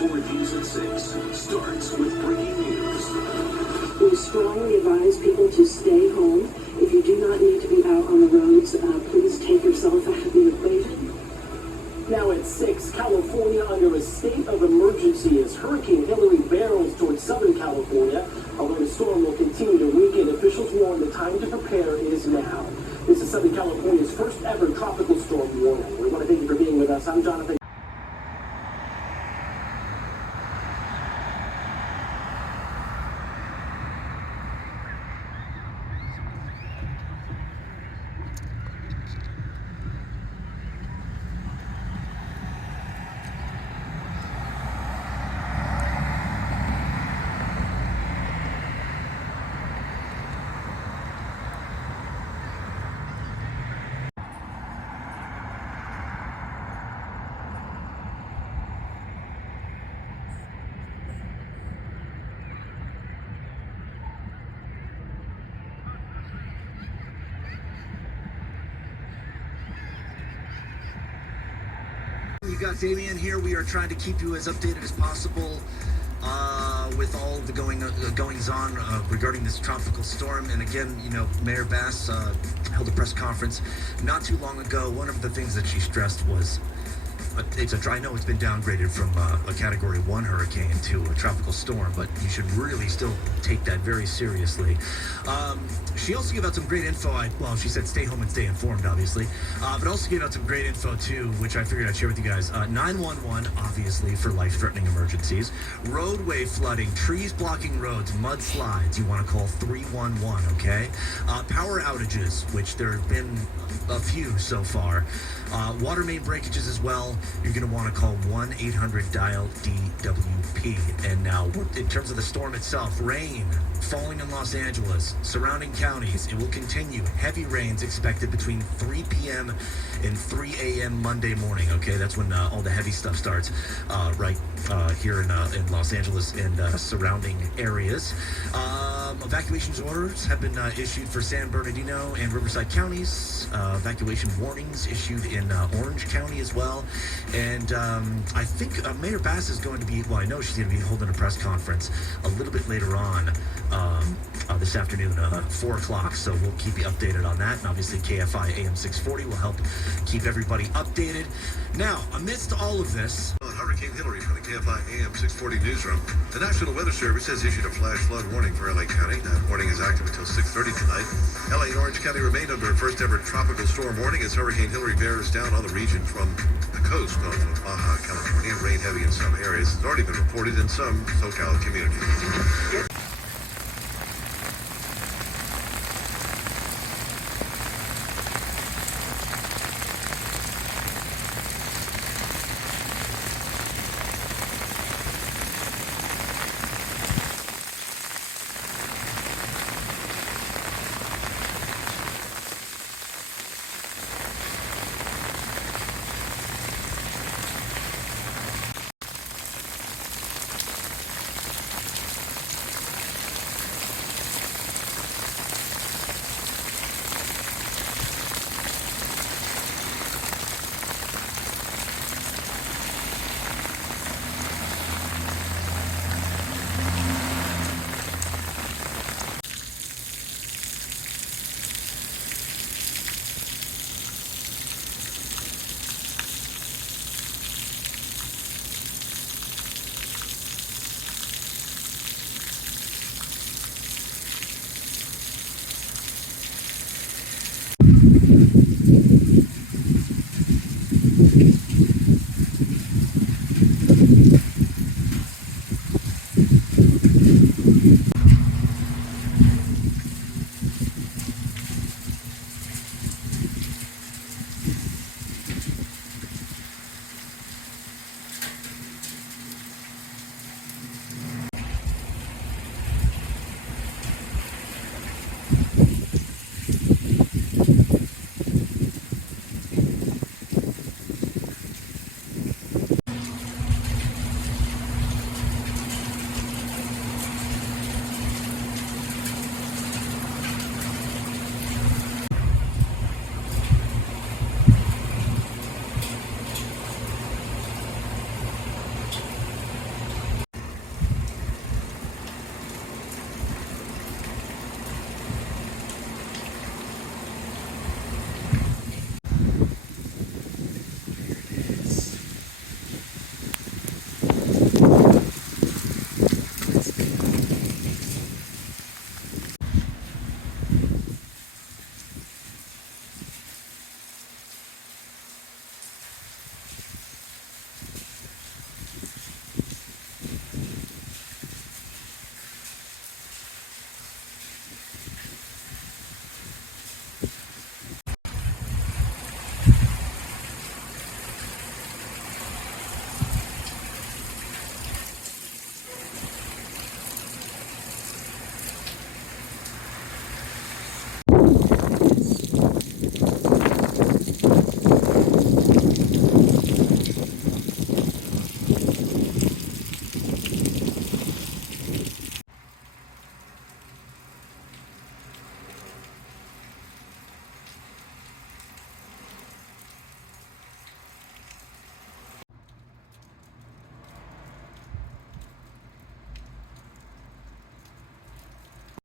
Local Reviews at 6 starts with breaking news. We strongly advise people to stay home. If you do not need to be out on the roads, please take yourself out of the equation. Now at 6, California under a state of emergency as Hurricane Hilary barrels towards Southern California. Although the storm will continue to weaken, officials warn the time to prepare is now. This is Southern California's first ever tropical storm warning. We want to thank you for being with us. I'm Jonathan. You got Damien here. We are trying to keep you as updated as possible with all of the goings on regarding this tropical storm. And again, you know, Mayor Bass held a press conference not too long ago. One of the things that she stressed was I know it's been downgraded from a Category 1 hurricane to a tropical storm, but you should really still take that very seriously. She also gave out some great info. She said stay home and stay informed, obviously, but also gave out some great info, too, which I figured I'd share with you guys. 911, obviously, for life-threatening emergencies. Roadway flooding, trees blocking roads, mudslides, you want to call 311, okay? Power outages, which there have been a few so far. Water main breakages as well. You're going to want to call 1-800-DIAL-DWP. And now, in terms of the storm itself, rain falling in Los Angeles, surrounding counties. It will continue. Heavy rains expected between 3 p.m. and 3 a.m. Monday morning. Okay, that's when all the heavy stuff starts here in Los Angeles and surrounding areas. Evacuation orders have been issued for San Bernardino and Riverside counties. Evacuation warnings issued in Orange County as well. And I think Mayor Bass is going to be, I know she's going to be holding a press conference a little bit later on this afternoon, 4 o'clock. So we'll keep you updated on that. And obviously KFI AM 640 will help keep everybody updated. Now, amidst all of this, Hurricane Hilary from the KFI AM 640 newsroom. The National Weather Service has issued a flash flood warning for LA County. That warning is active until 6:30 tonight. LA and Orange County remain under a first ever tropical storm warning as Hurricane Hilary bears down on the region from the coast north of Baja California. Rain heavy in some areas has already been reported in some SoCal communities.